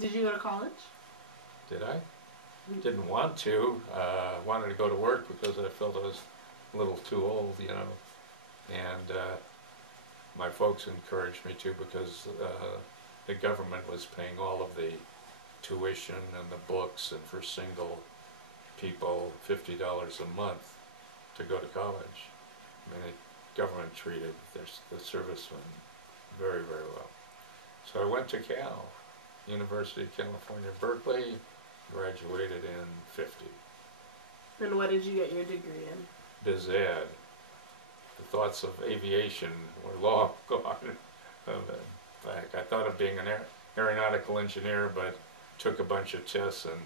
Did you go to college? Did I? Didn't want to. Wanted to go to work because I felt I was a little too old, you know. And my folks encouraged me to because the government was paying all of the tuition and the books, and for single people, $50 a month to go to college. I mean, the government treated the servicemen very, very well. So I went to Cal, University of California, Berkeley, graduated in '50. And what did you get your degree in? Biz ed. The thoughts of aviation were long gone. Back. I thought of being an aeronautical engineer, but took a bunch of tests and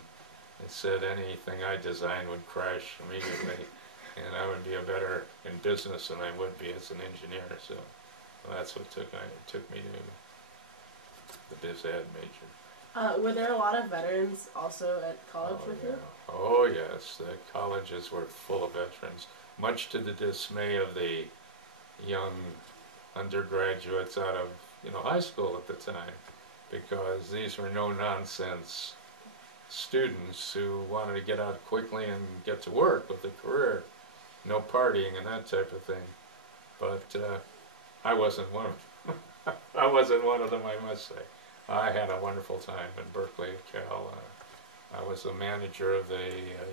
it said anything I designed would crash immediately, and I would be better in business than I would be as an engineer. So that's what took me to the biz ed major. Were there a lot of veterans also at college with you? Oh yes, the colleges were full of veterans, much to the dismay of the young undergraduates out of high school at the time, because these were no-nonsense students who wanted to get out quickly and get to work with a career, no partying and that type of thing. But I wasn't one of them. I wasn't one of them, I must say. I had a wonderful time in Berkeley at Cal. I was the manager of the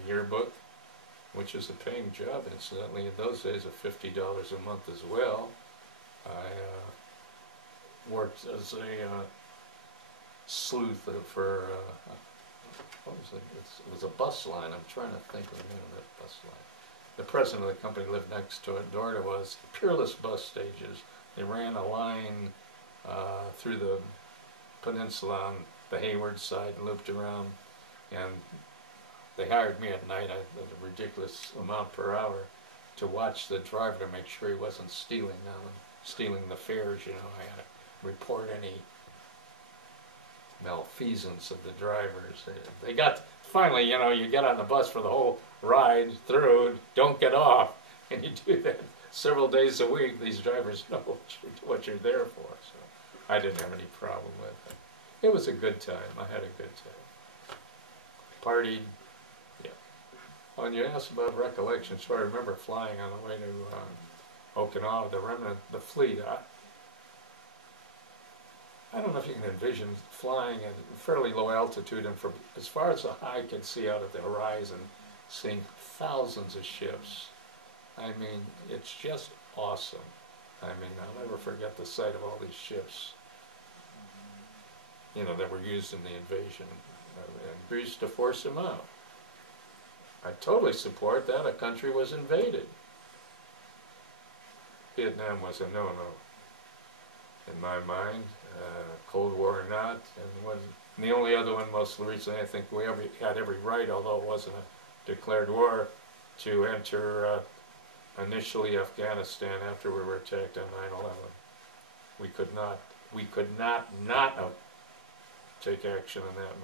yearbook, which is a paying job, incidentally, in those days of $50 a month as well. I worked as a sleuth for, what was it? It was a bus line. I'm trying to think of the name of that bus line. The president of the company lived next door to us. Peerless Bus Stages. They ran a line through the peninsula on the Hayward side and looped around, and they hired me at night at a ridiculous amount per hour to watch the driver to make sure he wasn't stealing the fares. I had to report any malfeasance of the drivers. They got, finally, you get on the bus for the whole ride through, don't get off, and you do that several days a week. These drivers know what you're there for, so I didn't have any problem with it. It was a good time. I had a good time. Partied, yeah. Oh, and you asked about recollections. So I remember flying on the way to Okinawa, the remnant, the fleet. I don't know if you can envision flying at fairly low altitude, and for as far as the eye could see out at the horizon, seeing thousands of ships. I mean, it's just awesome. I mean, I'll never forget the sight of all these ships, that were used in the invasion, and Greece to force them out. I totally support that. A country was invaded. Vietnam was a no-no in my mind, Cold War or not, and the only other one most recently, I think we had every right, although it wasn't a declared war, to enter initially Afghanistan after we were attacked on 9/11. We could not take action in that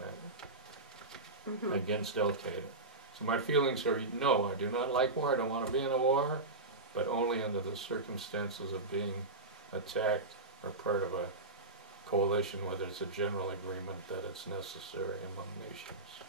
matter against Al-Qaeda. So my feelings are, no, I do not like war, I don't want to be in a war, but only under the circumstances of being attacked or part of a coalition where there's a general agreement that it's necessary among nations.